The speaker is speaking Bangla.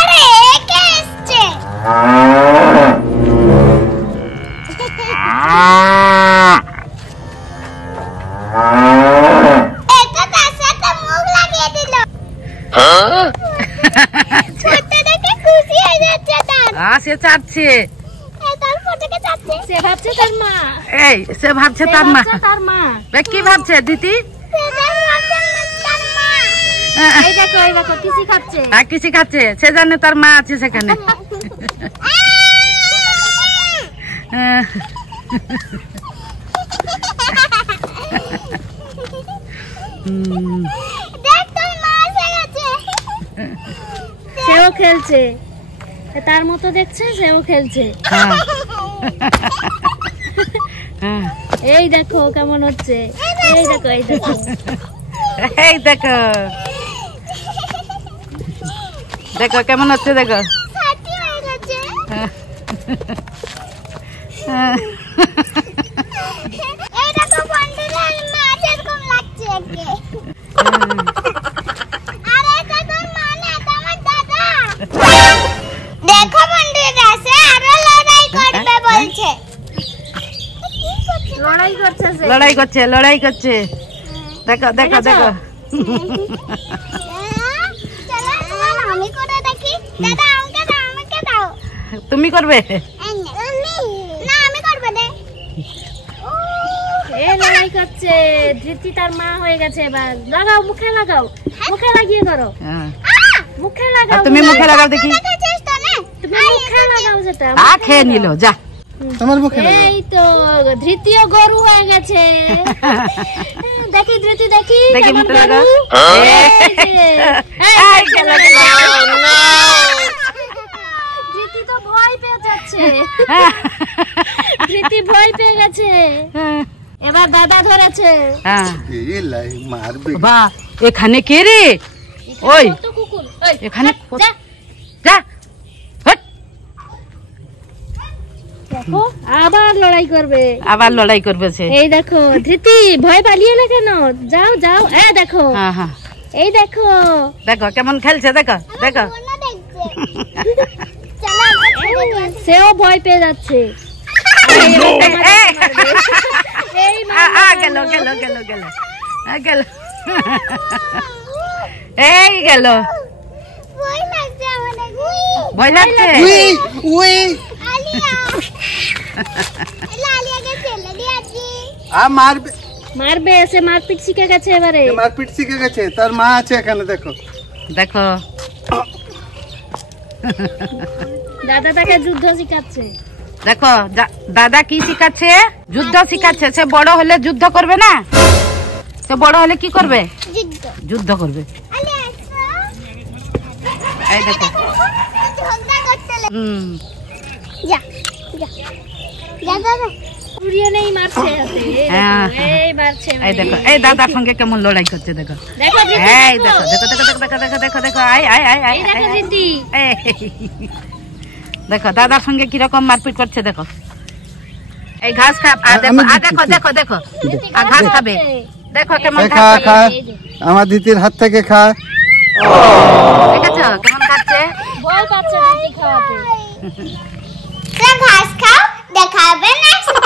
আরে কে এসছে? এটা তার সাথে মুখ লাগিয়ে দিল। ছোটটা দেখে খুশি হয়ে যাচ্ছে তার। সে চাচ্ছে। তার ফটোকে চাচ্ছে। সে ভাবছে তার মা। এই সে ভাবছে তার মা। তার মা। কি ভাবছে দিদি? এই দেখো কিসি খাচ্ছে। কিসি খাচ্ছে, সে জানে তার মা আছে সেখানে। সেও খেলছে, তার মতো দেখছে, সেও খেলছে। এই দেখো কেমন হচ্ছে। এই দেখো এই দেখো এই দেখো দেখো কেমন হচ্ছে। দেখো লড়াই করছে লড়াই করছে। দেখো দেখো দেখো তুমি করবে? লড়াই করছে। ধৃতি তার মা হয়ে গেছে। এবার লাগাও, মুখে লাগাও, মুখে লাগিয়ে করো। মুখে লাগাও। তুমি মুখে লাগাও দেখি। তুমি মুখে লাগাও। যেটা খেয়ে নিল যা তোমার মুখে। এই তো ধৃতীয় গরু হয়ে গেছে। দেখি ধৃতি দেখি দেখি মুখে লাগাও। ধৃতি তো ভয় পেয়ে যাচ্ছে। ধৃতি ভয় পেয়ে গেছে। এবার দাদা ধরেছে। বাহ, এখানে কে রে? ওই কুকুর এখানে যা। দেখো আবার লড়াই করবে। আবার লড়াই করবে সে। এই দেখো ধৃতি ভয় পালিয়ে না কেন? যাও যাও। দেখো এই দেখো দেখো কেমন খেলছে। দেখো দেখো সেও ভয় পেয়ে যাচ্ছে। গেল গেল গেল গেল গেল এই গেল। ভয় লাগছে। মারবে, এসে মারপিট শিখে গেছে। এবারে মারপিট শিখে গেছে। তার মা আছে এখানে। দেখো দেখো দাদা তাকে যুদ্ধ শিখাচ্ছে। দেখো দাদা কি শিখাচ্ছে? যুদ্ধ শিখাচ্ছে। সে বড় হলে যুদ্ধ করবে না? সে বড় হলে কি করবে? যুদ্ধ করবে। এই দেখো এই দেখো এই দাদার সঙ্গে কেমন লড়াই করছে। দেখো এই দেখো দেখো দেখো দেখো দেখো দেখো দেখো আয় আয় আয় আয়। দেখো দাদার সঙ্গে কিরকম মারপিট করছে। দেখো এই ঘাস খা। দেখো দেখো দেখো ঘাস খাবে। দেখো কেমন খা। আমার দিদির হাত থেকে খা। দেখেছো কেমন খাচ্ছে? ভয় পাচ্ছে খাওয়াতে। ঘাস খাও। দেখা হবে নেক্সট